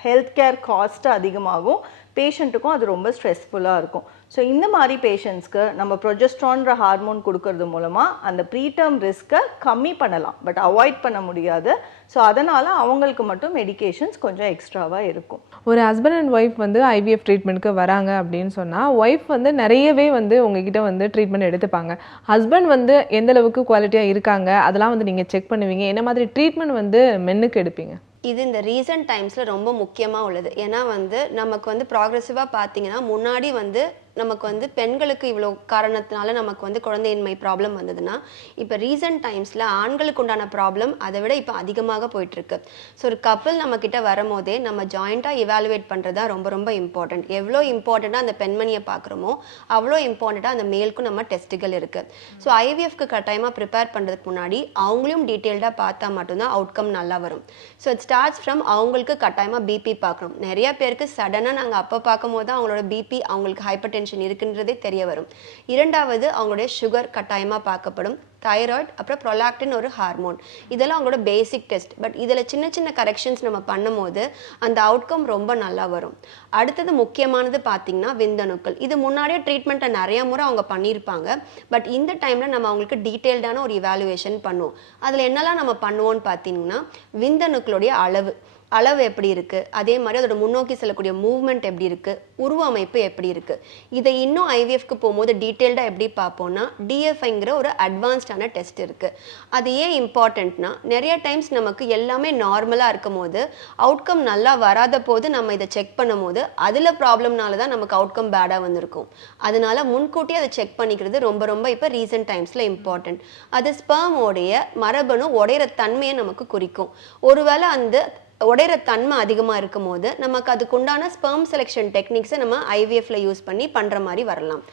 ஹெல்த் கேர் காஸ்ட் அதிகமாகும் பேஷண்ட்டுக்கும் அது ரொம்ப ஸ்ட்ரெஸ்ஃபுல்லாக இருக்கும். ஸோ இந்த மாதிரி பேஷண்ட்ஸ்க்கு நம்ம ப்ரொஜெஸ்ட்ரான்ற ஹார்மோன் கொடுக்கறது மூலமாக அந்த ப்ரீடம் ரிஸ்க்கை கம்மி பண்ணலாம். பட் அவாய்ட் பண்ண முடியாது. ஸோ அதனால் அவங்களுக்கு மட்டும் மெடிகேஷன்ஸ் கொஞ்சம் எக்ஸ்ட்ராவாக இருக்கும். ஒரு ஹஸ்பண்ட் அண்ட் ஒய்ஃப் வந்து ஐவிஎஃப் ட்ரீட்மெண்ட்க்கு வராங்க அப்படின்னு சொன்னால் ஒய்ஃப் வந்து நிறையவே வந்து உங்ககிட்ட வந்து ட்ரீட்மெண்ட் எடுத்துப்பாங்க. ஹஸ்பண்ட் வந்து எந்த அளவுக்கு குவாலிட்டியாக இருக்காங்க அதெல்லாம் வந்து நீங்கள் செக் பண்ணுவீங்க. என்ன மாதிரி ட்ரீட்மெண்ட் வந்து மென்னுக்கு எடுப்பீங்க? இது இந்த ரீசன்ட் டைம்ஸில் ரொம்ப முக்கியமாக உள்ளது. ஏன்னா வந்து நமக்கு வந்து ப்ராக்ரெசிவாக பார்த்தீங்கன்னா முன்னாடி வந்து நமக்கு வந்து பெண்களுக்கு இவ்வளோ காரணத்தினால நமக்கு வந்து குழந்தையின்மை ப்ராப்ளம் வந்ததுன்னா இப்போ ரீசன்ட் டைம்ஸில் ஆண்களுக்கு உண்டான ப்ராப்ளம் அதை விட இப்போ அதிகமாக போயிட்டுருக்கு. ஸோ ஒரு கப்பல் நம்மக்கிட்ட வரும்போதே நம்ம ஜாயிண்ட்டாக இவாலுவேட் பண்ணுறது தான் ரொம்ப ரொம்ப இம்பார்ட்டண்ட் எவ்வளோ இம்பார்ட்டண்ட்டாக அந்த பெண்மணியை பார்க்குறோமோ அவ்வளோ இம்பார்ட்டண்ட்டாக அந்த மேலுக்கும் நம்ம டெஸ்ட்டுகள் இருக்குது ஸோ ஐவிஎஃப்க்கு கட்டாயமாக ப்ரிப்பேர் பண்ணுறதுக்கு முன்னாடி அவங்களையும் டீட்டெயில்டாக பார்த்தா மட்டும்தான் அவுட்கம் நல்லா வரும். ஸோ இட் ஸ்டார்ட்ஸ் ஃப்ரம் அவங்களுக்கு கட்டாயமாக பிபி பார்க்கணும். நிறைய பேருக்கு சடனாக நாங்கள் அப்போ பார்க்கும்போது தான் அவங்களோட பிபி அவங்களுக்கு ஹைப்பர் ஹைப்பர்டென்ஷன் இருக்குன்றதே தெரிய வரும். இரண்டாவது அவங்களுடைய சுகர் கட்டாயமாக பார்க்கப்படும். தைராய்டு அப்புறம் ப்ரொலாக்டின் ஒரு ஹார்மோன் இதெல்லாம் அவங்களோட பேசிக் டெஸ்ட் பட் இதில் சின்ன சின்ன கரெக்ஷன்ஸ் நம்ம பண்ணும் போது அந்த அவுட்கம் ரொம்ப நல்லா வரும். அடுத்தது முக்கியமானது பார்த்தீங்கன்னா விந்தணுக்கள். இது முன்னாடியே ட்ரீட்மெண்ட்டை நிறைய முறை அவங்க பண்ணியிருப்பாங்க. பட் இந்த டைமில் நம்ம அவங்களுக்கு டீட்டெயில்டான ஒரு இவாலுவேஷன் பண்ணுவோம். அதில் என்னெல்லாம் நம்ம பண்ணுவோம்னு பார்த்தீங்கன்னா விந்தணுக்களுடைய அளவு. அளவு எப்படி இருக்குது அதே மாதிரி அதோட முன்னோக்கி செல்லக்கூடிய மூவ்மெண்ட் எப்படி இருக்குது உருவ அமைப்பு எப்படி இருக்குது இதை இன்னும் ஐவிஎஃப்க்கு போகும்போது டீட்டெயில்டாக எப்படி பார்ப்போம்னா டிஎஃப்ஐங்கிற ஒரு அட்வான்ஸ்டான டெஸ்ட் இருக்குது அது ஏன் இம்பார்ட்டண்ட்னா நிறைய டைம்ஸ் நமக்கு எல்லாமே நார்மலாக இருக்கும் போது அவுட்கம் நல்லா வராத போது நம்ம இதை செக் பண்ணும்போது அதில் ப்ராப்ளம்னால தான் நமக்கு அவுட்கம் பேடாக வந்திருக்கும். அதனால முன்கூட்டியே அதை செக் பண்ணிக்கிறது ரொம்ப ரொம்ப இப்போ ரீசெண்ட் டைம்ஸில் இம்பார்ட்டன்ட் அது ஸ்பெர்மோடைய மரபணு உடையிற தன்மையை நமக்கு குறிக்கும். ஒருவேளை அந்த உடையிற தன்மை அதிகமாக இருக்கும் போது நமக்கு அதுக்குண்டான ஸ்பெர்ம் செலெக்ஷன் டெக்னிக்ஸை நம்ம ஐவிஎஃப்ல யூஸ் பண்ணி பண்ணுற மாதிரி வரலாம்.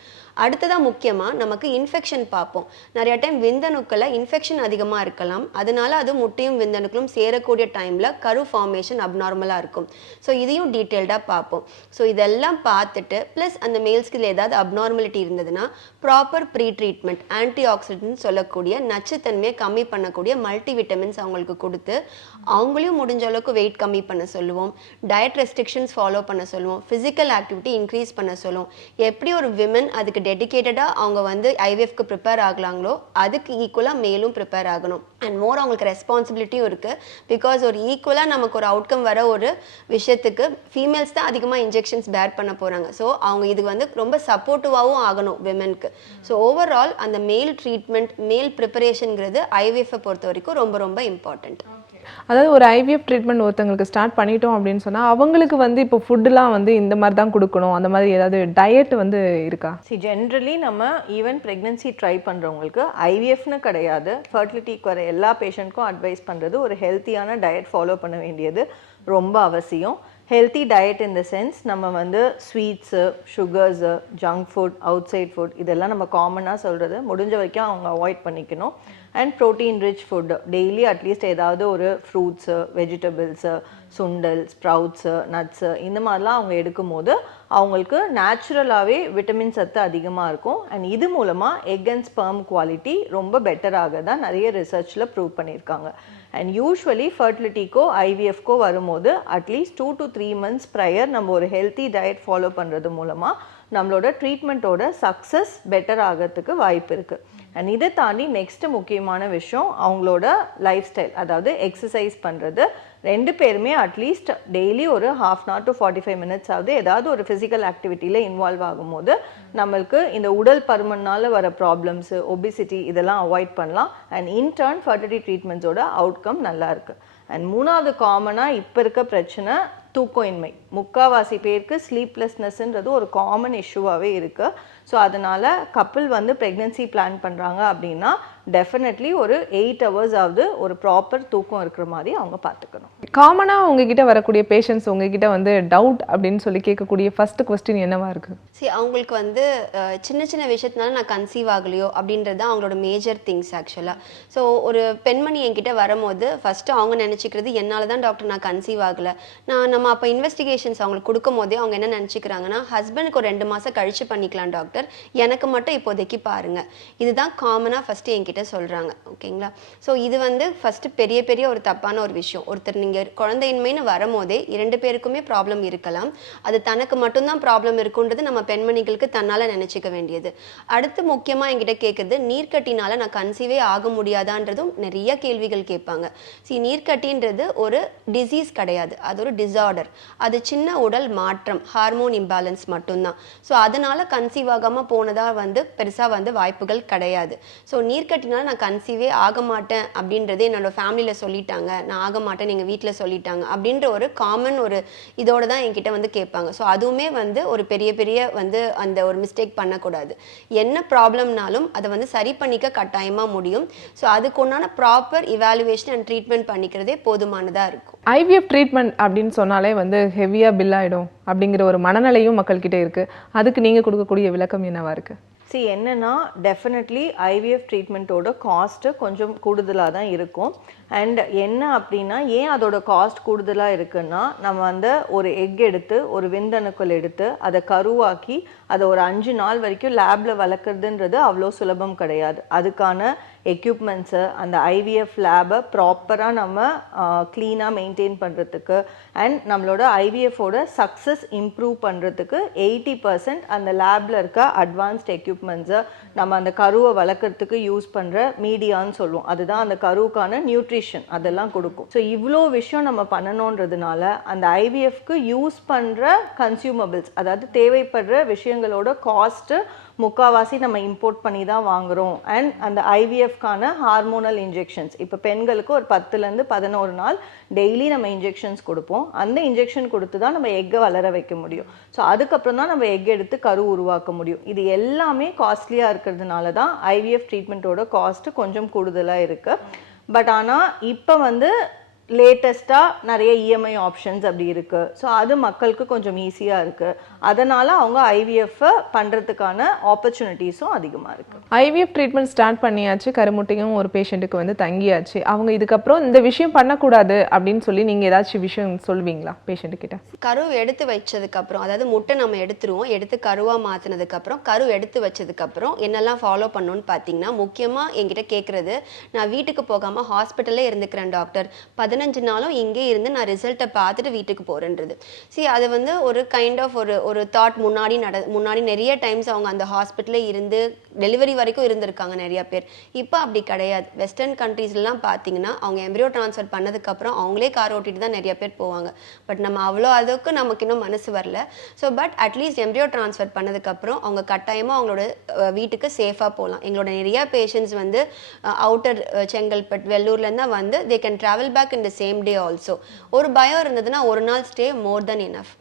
அடுத்ததாக முக்கியமாக நமக்கு இன்ஃபெக்ஷன் பார்ப்போம். நிறைய டைம் விந்தணுக்களில் இன்ஃபெக்ஷன் அதிகமாக இருக்கலாம். அதனால அது முட்டையும் விந்தணுக்களும் சேரக்கூடிய டைமில் கரு ஃபார்மேஷன் அப்நார்மலாக இருக்கும். ஸோ இதையும் டீட்டெயில்டாக பார்ப்போம். ஸோ இதெல்லாம் பார்த்துட்டு ப்ளஸ் அந்த மேல்ஸ்கில் ஏதாவது அப்நார்மலிட்டி இருந்ததுன்னா proper pre treatment antioxidant சொல்லக்கூடிய நச்சுத்தன்மையை கம்மி பண்ணக்கூடிய மல்டி விட்டமின்ஸ் அவங்களுக்கு கொடுத்து அவங்களையும் முடிஞ்ச அளவுக்கு வெயிட் கம்மி பண்ண சொல்லுவோம். டயட் ரெஸ்ட்ரிக்ஷன்ஸ் ஃபாலோ பண்ண சொல்லுவோம். ஃபிசிக்கல் ஆக்டிவிட்டி இன்க்ரீஸ் பண்ண சொல்லுவோம். எப்படி ஒரு விமன் அதுக்கு டெடிகேட்டடாக அவங்க வந்து ஐவிஎஃப்க்கு ப்ரிப்பேர் ஆகலாங்களோ அதுக்கு ஈக்குவலாக மேலும் ப்ரிப்பேர் ஆகணும். அண்ட் மோர் அவங்களுக்கு ரெஸ்பான்சிபிலிட்டியும் இருக்குது பிகாஸ் ஒரு ஈக்குவலாக நமக்கு ஒரு அவுட்கம் வர ஒரு விஷயத்துக்கு ஃபீமேல்ஸ் தான் அதிகமாக இன்ஜெக்ஷன்ஸ் பேர் பண்ண போகிறாங்க ஸோ அவங்க இது வந்து ரொம்ப சப்போர்ட்டிவாகவும் ஆகணும் விமென்க்கு ஸோ ஓவரால் அந்த மேல் ட்ரீட்மெண்ட் மேல் ப்ரிப்பரேஷனுங்கிறது ஐவிஎஃப்பை பொறுத்த வரைக்கும் ரொம்ப ரொம்ப இம்பார்ட்டண்ட் அதாவது ஒரு ஐவிஎஃப் ட்ரீட்மெண்ட் ஒருத்தங்களுக்கு ஸ்டார்ட் பண்ணிட்டோம் அப்படின்னு சொன்னால் அவங்களுக்கு வந்து இப்போ ஃபுட்டுலாம் வந்து இந்த மாதிரி தான் கொடுக்கணும். அந்த மாதிரி ஏதாவது டயட் வந்து இருக்கா? சி ஜென்ரலி நம்ம ஈவன் ப்ரெக்னென்சி ட்ரை பண்ணுறவங்களுக்கு ஐவிஎஃப்னு கிடையாது. ஃபர்டிலிட்டிக்கு வர எல்லா பேஷண்ட்க்கும் அட்வைஸ் பண்ணுறது ஒரு ஹெல்த்தியான டயட் ஃபாலோ பண்ண வேண்டியது ரொம்ப அவசியம். Healthy diet in the sense நம்ம வந்து sweets sugars junk food outside food இதெல்லாம் நம்ம காமனாக சொல்கிறது முடிஞ்ச வரைக்கும் அவங்க அவாய்ட் பண்ணிக்கணும். And protein rich food daily at least ஏதாவது ஒரு ஃப்ரூட்ஸு வெஜிடபிள்ஸு சுண்டல் ஸ்ப்ரவுட்ஸு நட்ஸு இந்த மாதிரிலாம் அவங்க எடுக்கும்போது அவங்களுக்கு நேச்சுரலாகவே விட்டமின் சத்து அதிகமாக இருக்கும். அண்ட் இது மூலமாக எக் அண்ட் ஸ்பெர்ம் குவாலிட்டி ரொம்ப பெட்டராக தான் நிறைய ரிசர்ச்சில் ப்ரூவ் பண்ணியிருக்காங்க. அண்ட் யூஸ்வலி ஃபர்டிலிட்டிக்கோ ஐவிஎஃப்கோ வரும்போது at least two to three months prior நம்ம ஒரு ஹெல்த்தி டயட் ஃபாலோ பண்ணுறது மூலமாக நம்மளோட ட்ரீட்மெண்ட்டோட சக்ஸஸ் பெட்டர் ஆகிறதுக்கு வாய்ப்பு இருக்குது அண்ட் இதை தாண்டி நெக்ஸ்ட் முக்கியமான விஷயம் அவங்களோட லைஃப் ஸ்டைல் அதாவது எக்ஸசைஸ் பண்ணுறது ரெண்டு பேருமே அட்லீஸ்ட் டெய்லி ஒரு half an hour to forty five minutes ஆகுது ஏதாவது ஒரு ஃபிசிக்கல் ஆக்டிவிட்டியில் இன்வால்வ் ஆகும்போது நம்மளுக்கு இந்த உடல் பருமனால் வர ப்ராப்ளம்ஸு ஒபிசிட்டி இதெல்லாம் அவாய்ட் பண்ணலாம். அண்ட் இன்டர்ன் ஃபர்டிலிட்டி ட்ரீட்மெண்ட்ஸோட அவுட்கம் நல்லாயிருக்கு அண்ட் மூணாவது காமனாக இப்போ இருக்க பிரச்சனை தூக்கமின்மை. முக்காவாசி பேருக்கு ஸ்லீப்லெஸ்னஸ்ன்றது ஒரு காமன் இஷ்யூவாகவே இருக்குது ஸோ அதனால் கப்பிள் வந்து ப்ரெக்னென்சி பிளான் பண்ணுறாங்க அப்படின்னா டெஃபினெட்லி ஒரு எயிட் ஹவர்ஸ் ஆகுது ஒரு ப்ராப்பர் தூக்கம் இருக்கிற மாதிரி அவங்க பார்த்துக்கணும். காமனா உங்ககிட்ட வரக்கூடிய பேஷண்ட்ஸ் உங்ககிட்ட வந்து டவுட் அப்படின்னு சொல்லி கேட்கக்கூடிய ஃபர்ஸ்ட் கொஸ்டின் என்னவா இருக்கு? சரி அவங்களுக்கு வந்து சின்ன சின்ன விஷயத்தினால நான் கன்சீவ் ஆகலையோ அப்படின்றது தான் அவங்களோட மேஜர் திங்ஸ் ஆக்சுவலாக ஸோ ஒரு பெண்மணி என்கிட்ட வரும்போது ஃபஸ்ட்டு அவங்க நினச்சிக்கிறது என்னால் தான் டாக்டர் நான் கன்சீவ் ஆகலை. நான் நம்ம அப்போ இன்வெஸ்டிகேஷன்ஸ் அவங்களுக்கு கொடுக்கும் போதே அவங்க என்ன நினச்சிக்கிறாங்கன்னா ஹஸ்பண்டுக்கு ஒரு ரெண்டு மாதம் கழிச்சு பண்ணிக்கலாம் டாக்டர் எனக்கு மட்டும் இப்போதைக்கு பாருங்க. இதுதான் காமனாக ஃபஸ்ட்டு என்கிட்ட சொல்கிறாங்க ஓகேங்களா ஸோ இது வந்து ஃபஸ்ட்டு பெரிய பெரிய ஒரு தப்பான ஒரு விஷயம். ஒருத்தர் நீங்கள் குழந்தையின்மைன்னு வரும்போதே இரண்டு பேருக்குமே ப்ராப்ளம் இருக்கலாம். அது தனக்கு மட்டும்தான் ப்ராப்ளம் இருக்குன்றது நம்ம பெண்மணிகளுக்கு தன்னால் நினச்சிக்க வேண்டியது. அடுத்து முக்கியமாக என்கிட்ட கேட்குறது நீர்க்கட்டினால் நான் கன்சீவே ஆக முடியாதான்றதும் நிறைய கேள்விகள் கேட்பாங்க. சி நீர்க்கட்டின்றது ஒரு டிசீஸ் கிடையாது. அது ஒரு டிசார்டர் அது சின்ன உடல் மாற்றம் ஹார்மோன் இம்பேலன்ஸ் மட்டும்தான். ஸோ அதனால கன்சீவ் ஆகாமல் போனதா வந்து பெருசாக வந்து வாய்ப்புகள் கிடையாது. ஸோ நீர்க்கட்டினால நான் கன்சீவே ஆக மாட்டேன் அப்படின்றதே என்னோட ஃபேமிலியில் சொல்லிட்டாங்க. நான் ஆக மாட்டேன் எங்கள் வீட்டில் சொல்லிட்டாங்க. அப்படின்ற ஒரு காமன் ஒரு இதோட தான் என்கிட்ட வந்து கேட்பாங்க. ஸோ அதுவுமே வந்து ஒரு பெரிய பெரிய வந்து அந்த ஒரு மிஸ்டேக் பண்ணக்கூடாது. என்ன ப்ராப்ளம்னாலும் அதை வந்து சரி பண்ணிக்க கட்டாயமாக முடியும். ஸோ அதுக்கு உண்டான ப்ராப்பர் இவாலுவேஷன் அண்ட் ட்ரீட்மெண்ட் பண்ணிக்கிறதே போதுமானதாக இருக்கும். ஐவிஎஃப் ட்ரீட்மெண்ட் அப்படின்னு சொன்னாலே வந்து ஹெவியாக பில் ஆகிடும் அப்படிங்கிற ஒரு மனநிலையும் மக்கள்கிட்ட இருக்கு. அதுக்கு நீங்கள் கொடுக்கக்கூடிய விளக்கம் என்னவா இருக்குது சி என்னன்னா டெஃபினெட்லி ஐவிஎஃப் ட்ரீட்மெண்ட்டோட காஸ்ட்டு கொஞ்சம் கூடுதலாக தான் இருக்கும். அண்ட் என்ன அப்படின்னா ஏன் அதோட காஸ்ட் கூடுதலாக இருக்குன்னா நம்ம வந்து ஒரு எக் எடுத்து ஒரு விந்தணுக்கள் எடுத்து அதை கருவாக்கி அதை ஒரு அஞ்சு நாள் வரைக்கும் லேபில் வளர்க்குறதுன்றது அவ்வளோ சுலபம் கிடையாது. அதுக்கான எக்யூப்மெண்ட்ஸு அந்த ஐவிஎஃப் லேபை ப்ராப்பராக நம்ம க்ளீனாக மெயின்டைன் பண்ணுறதுக்கு அண்ட் நம்மளோட ஐவிஎஃபோட சக்ஸஸ் இம்ப்ரூவ் பண்ணுறதுக்கு எயிட்டி பர்சன்ட் அந்த லேபில் இருக்க அட்வான்ஸ்ட் எக்யூப்மெண்ட்ஸை நம்ம அந்த கருவை வளர்க்குறதுக்கு யூஸ் பண்ணுற மீடியான்னு சொல்லுவோம். அதுதான் அந்த கருவுக்கான நியூட்ரிஷன் அதெல்லாம் கொடுக்கும். ஸோ இவ்வளோ விஷயம் நம்ம பண்ணணுன்றதுனால அந்த ஐவிஎஃப்க்கு யூஸ் பண்ணுற கன்சியூமபிள்ஸ் அதாவது தேவைப்படுற விஷயங்களோட காஸ்ட்டு முக்காவாசி நம்ம இம்போர்ட் பண்ணி தான் வாங்குறோம். அண்ட் அந்த ஐவிஎஃப்கான ஹார்மோனல் இன்ஜெக்ஷன்ஸ் இப்போ பெண்களுக்கு ஒரு பத்துலேருந்து பதினோரு நாள் டெய்லி நம்ம இன்ஜெக்ஷன்ஸ் கொடுப்போம். அந்த இன்ஜெக்ஷன் கொடுத்து தான் நம்ம எக்கை வளர வைக்க முடியும். ஸோ அதுக்கப்புறம் தான் நம்ம எக் எடுத்து கரு உருவாக்க முடியும். இது எல்லாமே காஸ்ட்லியாக இருக்கிறதுனால தான் ஐவிஎஃப் ட்ரீட்மெண்ட்டோட காஸ்ட்டு கொஞ்சம் கூடுதலாக இருக்குது பட் ஆனால் இப்போ வந்து லேட்டஸ்ட்டாக நிறைய இஎம்ஐ ஆப்ஷன்ஸ் அப்படி இருக்குது ஸோ அது மக்களுக்கு கொஞ்சம் ஈஸியாக இருக்குது அதனால் அவங்க ஐவிஎஃப்பை பண்ணுறதுக்கான ஆப்பர்ச்சுனிட்டிஸும் அதிகமாக இருக்குது ஐவிஎஃப் ட்ரீட்மெண்ட் ஸ்டார்ட் பண்ணியாச்சு கருமுட்டையும் ஒரு பேஷண்ட்டுக்கு வந்து தங்கியாச்சு. அவங்க இதுக்கப்புறம் இந்த விஷயம் பண்ணக்கூடாது அப்படின்னு சொல்லி நீங்க ஏதாச்சும் விஷயம் சொல்லுவீங்களா பேஷண்ட் கிட்ட? கரு எடுத்து வச்சதுக்கப்புறம் அதாவது முட்டை நம்ம எடுத்துருவோம் எடுத்து கருவாக மாற்றினதுக்கப்புறம் கரு எடுத்து வச்சதுக்கப்புறம் என்னெல்லாம் ஃபாலோ பண்ணணும்னு பார்த்தீங்கன்னா முக்கியமாக என்கிட்ட கேட்குறது நான் வீட்டுக்கு போகாமல் ஹாஸ்பிட்டல்லே இருந்துக்கிறேன் டாக்டர் பதினஞ்சு நாளும் இங்கே இருந்து நான் ரிசல்ட்டை பார்த்துட்டு வீட்டுக்கு போகிறேன்றது see அது வந்து ஒரு கைண்ட் ஆஃப் ஒரு ஒரு தாட் முன்னாடி நட முன்னாடி நிறைய டைம்ஸ் அவங்க அந்த ஹாஸ்பிட்டலே இருந்து டெலிவரி வரைக்கும் இருந்திருக்காங்க நிறைய பேர். இப்போ அப்படி கிடையாது. வெஸ்டர்ன் கண்ட்ரீஸ்லாம் பார்த்தீங்கன்னா அவங்க எம்ப்ரியோ ட்ரான்ஸ்ஃபர் பண்ணதுக்கப்புறம் அவங்களே கார் ஓட்டிட்டு தான் நிறைய பேர் போவாங்க. பட் நம்ம அவ்வளோ அளவுக்கு நமக்கு இன்னும் மனசு வரல. So but at least embryo transfer பண்ணதுக்கப்புறம் அவங்க கட்டாயமாக அவங்களோட வீட்டுக்கு சேஃபாக போகலாம். எங்களோட நிறைய பேஷண்ட்ஸ் வந்து அவுட்டர் செங்கல்பட் வெள்ளூர்லேருந்து தான் வந்து they can travel back in the same day also ஒரு பயம் இருந்ததுன்னா ஒரு நாள் ஸ்டே மோர் தென் இனஃப்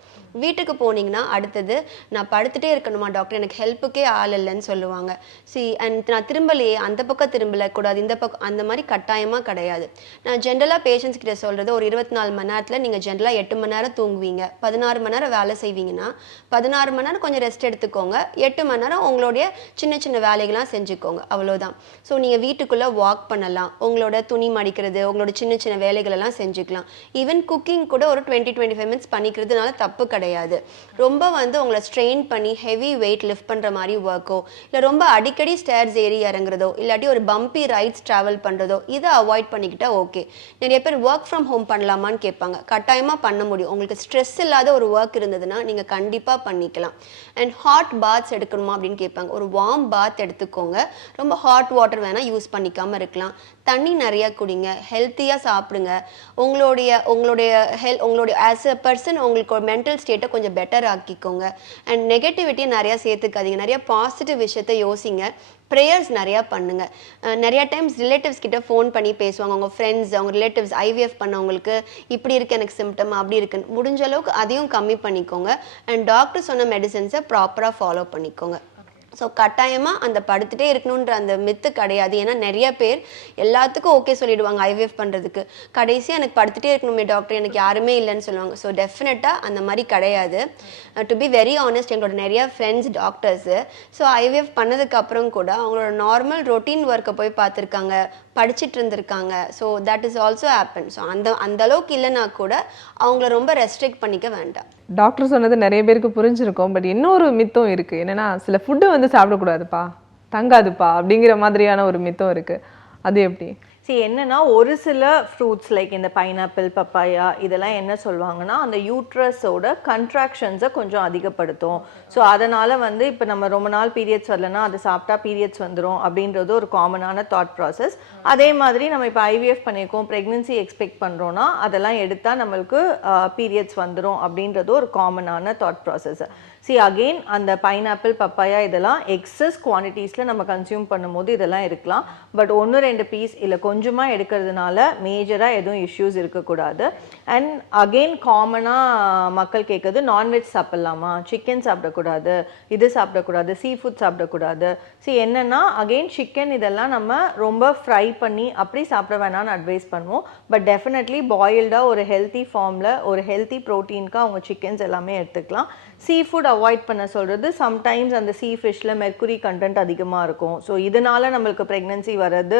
வீட்டுக்கு போனீங்கன்னா அடுத்தது நான் படுத்துட்டே இருக்கணுமா டாக்டர் எனக்கு ஹெல்ப்புக்கே ஆள் இல்லைன்னு சொல்லுவாங்க. சி அண்ட் நான் திரும்பலையே அந்த பக்கம் திரும்பல கூடாது இந்த பக்கம் அந்த மாதிரி கட்டாயமாக கிடையாது. நான் ஜென்ரலாக பேஷண்ட்ஸ் கிட்ட சொல்கிறது ஒரு இருபத்தி நாலு மணி நேரத்தில் நீங்கள் ஜென்ரலாக எட்டு மணி நேரம் தூங்குவீங்க. பதினாறு மணி நேரம் வேலை செய்வீங்கன்னா பதினாறு மணி நேரம் கொஞ்சம் ரெஸ்ட் எடுத்துக்கோங்க. எட்டு மணி நேரம் உங்களுடைய சின்ன சின்ன வேலைகள்லாம் செஞ்சுக்கோங்க. அவ்வளோதான் ஸோ நீங்கள் வீட்டுக்குள்ளே வாக் பண்ணலாம். உங்களோட துணி மடிக்கிறது உங்களோட சின்ன சின்ன வேலைகளெல்லாம் செஞ்சுக்கலாம். ஈவன் குக்கிங் கூட ஒரு டுவெண்ட்டி டுவெண்ட்டி ஃபைவ் மினிட்ஸ் பண்ணிக்கிறதுனால தப்பு கிடையாது. கிடையாது. ரொம்ப வந்து உங்களை ஸ்ட்ரெயின் பண்ணி ஹெவி வெயிட் லிஃப்ட் பண்ணுற மாதிரி ஒர்க்கோ இல்லை ரொம்ப அடிக்கடி ஸ்டேர்ஸ் ஏறி இறங்குறதோ இல்லாட்டி ஒரு பம்பி ரைட்ஸ் ட்ராவல் பண்ணுறதோ இதை அவாய்ட் பண்ணிக்கிட்டா ஓகே நிறைய பேர் ஒர்க் ஃப்ரம் ஹோம் பண்ணலாமான்னு கேட்பாங்க. கட்டாயமாக பண்ண முடியும். உங்களுக்கு ஸ்ட்ரெஸ் இல்லாத ஒரு ஒர்க் இருந்ததுன்னா நீங்கள் கண்டிப்பாக பண்ணிக்கலாம். அண்ட் ஹாட் பாத்ஸ் எடுக்கணுமா அப்படின்னு கேட்பாங்க. ஒரு வார்ம் பாத் எடுத்துக்கோங்க. ரொம்ப ஹாட் வாட்டர் வேணால் யூஸ் பண்ணிக்காமல் இருக்கலாம். தண்ணி நிறையா குடிங்க ஹெல்த்தியாக சாப்பிடுங்க. உங்களுடைய உங்களுடைய ஹெல் உங்களுடைய ஆஸ் அ பர்சன் உங்களுக்கு ஒரு மென்டல் ஸ்டேட்டை கொஞ்சம் பெட்டர் ஆக்கிக்கோங்க. அண்ட் நெகட்டிவிட்டியை நிறையா சேர்த்துக்காதீங்க. நிறைய பாசிட்டிவ் விஷயத்தை யோசிங்க. ப்ரேயர்ஸ் நிறையா பண்ணுங்கள் நிறையா டைம்ஸ் ரிலேட்டிவ்ஸ் கிட்ட ஃபோன் பண்ணி பேசுவாங்க. அவங்க ஃப்ரெண்ட்ஸ் அவங்க ரிலேட்டிவ்ஸ் ஐவிஎஃப் பண்ணவங்களுக்கு இப்படி இருக்குது எனக்கு சிம்டம் அப்படி இருக்குன்னு. முடிஞ்ச அளவுக்கு அதையும் கம்மி பண்ணிக்கோங்க. அண்ட் டாக்டர் சொன்ன மெடிசன்ஸை ப்ராப்பராக ஃபாலோ பண்ணிக்கோங்க. ஸோ கட்டாயமாக அந்த படுத்துகிட்டே இருக்கணுன்ற அந்த மித்து கிடையாது. ஏன்னா நிறைய பேர் எல்லாத்துக்கும் ஓகே சொல்லிடுவாங்க ஐவிஎஃப் பண்ணுறதுக்கு கடைசியாக எனக்கு படுத்துகிட்டே இருக்கணுமே டாக்டர் எனக்கு யாருமே இல்லைன்னு சொல்லுவாங்க. ஸோ டெஃபினட்டாக அந்த மாதிரி கிடையாது. டு பி வெரி ஆனஸ்ட் எங்களோட நிறைய ஃப்ரெண்ட்ஸ் டாக்டர்ஸு ஸோ ஐவிஎஃப் பண்ணதுக்கு அப்புறம் கூட அவங்களோட நார்மல் ரொட்டீன் ஒர்க்கை போய் பார்த்துருக்காங்க படிச்சுட்டு இருந்திருக்காங்க. So that is also happen so அந்த அந்த அளவுக்கு இல்லைன்னா கூட அவங்கள ரொம்ப ரெஸ்ட்ரிக்ட் பண்ணிக்க வேண்டாம். டாக்டர் சொன்னது நிறைய பேருக்கு புரிஞ்சிருக்கும் பட் இன்னொரு மித்தம் இருக்குது என்னென்னா சில ஃபுட்டு வந்து சாப்பிடக்கூடாதுப்பா. தங்காதுப்பா. அப்படிங்கிற மாதிரியான ஒரு மித்தம் இருக்கு. அது எப்படி? See என்னன்னா ஒரு சில ஃப்ரூட்ஸ் லைக் இந்த பைனாப்பிள் பப்பாயா இதெல்லாம் என்ன சொல்லுவாங்கன்னா அந்த யூட்ரஸோட கன்ட்ராக்ஷன்ஸை கொஞ்சம் அதிகப்படுத்தும். ஸோ அதனால் வந்து இப்போ நம்ம ரொம்ப நாள் பீரியட்ஸ் வரலன்னா அது சாப்பிட்டா பீரியட்ஸ் வந்துடும் அப்படின்றது ஒரு காமனான தாட் ப்ராசஸ் அதே மாதிரி நம்ம இப்போ ஐவிஎஃப் பண்ணியிருக்கோம் ப்ரெக்னென்சி எக்ஸ்பெக்ட் பண்ணுறோன்னா அதெல்லாம் எடுத்தால் நம்மளுக்கு பீரியட்ஸ் வந்துடும் அப்படின்றது ஒரு காமனான தாட் ப்ராசஸ் சி அகெயின் அந்த பைனாப்பிள் பப்பாயா இதெல்லாம் எக்ஸஸ் குவான்டிட்டிஸில் நம்ம கன்சியூம் பண்ணும்போது இதெல்லாம் இருக்கலாம். பட் ஒன்று ரெண்டு பீஸ் இல்லை கொஞ்சமாக எடுக்கிறதுனால மேஜராக எதுவும் இஷ்யூஸ் இருக்கக்கூடாது. அண்ட் அகெயின் காமனாக மக்கள் கேட்குறது நான்வெஜ் சாப்பிட்லாமா? சிக்கன் சாப்பிடக்கூடாது இது சாப்பிடக்கூடாது சீ ஃபுட் சாப்பிடக்கூடாது. சி என்னென்னா அகெயின் சிக்கன் இதெல்லாம் நம்ம ரொம்ப ஃப்ரை பண்ணி அப்படி சாப்பிட வேணாம்னு அட்வைஸ் பண்ணுவோம். பட் டெஃபினெட்லி பாயில்டாக ஒரு ஹெல்த்தி ஃபார்மில் ஒரு ஹெல்த்தி ப்ரோட்டீனுக்கு அவங்க சிக்கன்ஸ் எல்லாமே எடுத்துக்கலாம். சீ ஃபுட் அவாய்ட் பண்ண சொல்கிறது சம்டைம்ஸ் அந்த சீ ஃபிஷ்ல மெர்க்குரி கண்டென்ட் அதிகமாக இருக்கும். ஸோ இதனால நம்மளுக்கு ப்ரெக்னென்சி வர்றது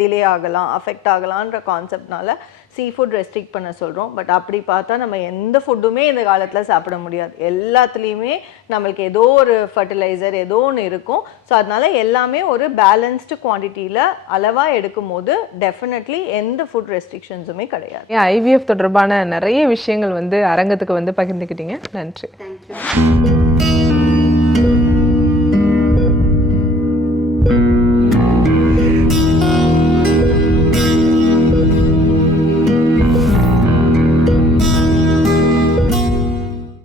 டிலே ஆகலாம் அஃபெக்ட் ஆகலான்ற கான்செப்ட்னால சீ ஃபுட் ரெஸ்ட்ரிக்ட் பண்ண சொல்கிறோம் பட் அப்படி பார்த்தா நம்ம எந்த ஃபுட்டுமே இந்த காலத்தில் சாப்பிட முடியாது. எல்லாத்துலேயுமே நம்மளுக்கு ஏதோ ஒரு ஃபர்டிலைசர் ஏதோ ஒன்று இருக்கும். ஸோ அதனால எல்லாமே ஒரு பேலன்ஸ்டு குவான்டிட்டியில் அளவாக எடுக்கும் போது டெஃபினெட்லி எந்த ஃபுட் ரெஸ்ட்ரிக்ஷன்ஸுமே கிடையாது. ஏன் ஐவிஎஃப் தொடர்பான நிறைய விஷயங்கள் வந்து அரங்கத்துக்கு வந்து பகிர்ந்துக்கிட்டீங்க. நன்றி. தேங்க்யூ